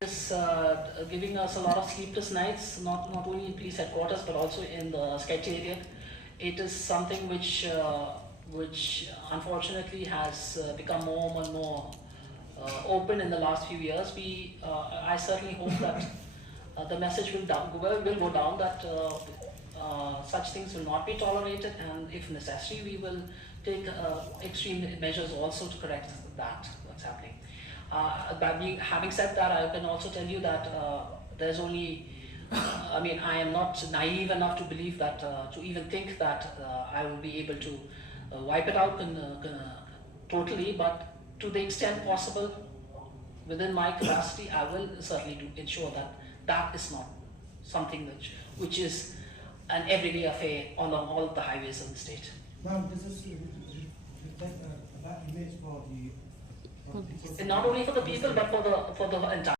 It's giving us a lot of sleepless nights, not only in police headquarters but also in the sketch area. It is something which unfortunately has become more and more open in the last few years. I certainly hope that the message will go down that such things will not be tolerated, and if necessary, we will take extreme measures also to correct that what's happening. Having said that, I can also tell you that there's only, I am not naive enough to believe that, to even think that I will be able to wipe it out totally, but to the extent possible, within my capacity, I will certainly ensure that that is not something which is an everyday affair along all of the highways of the state. Ma'am, this is reflect a bad image for the And not only for the people, but for the entire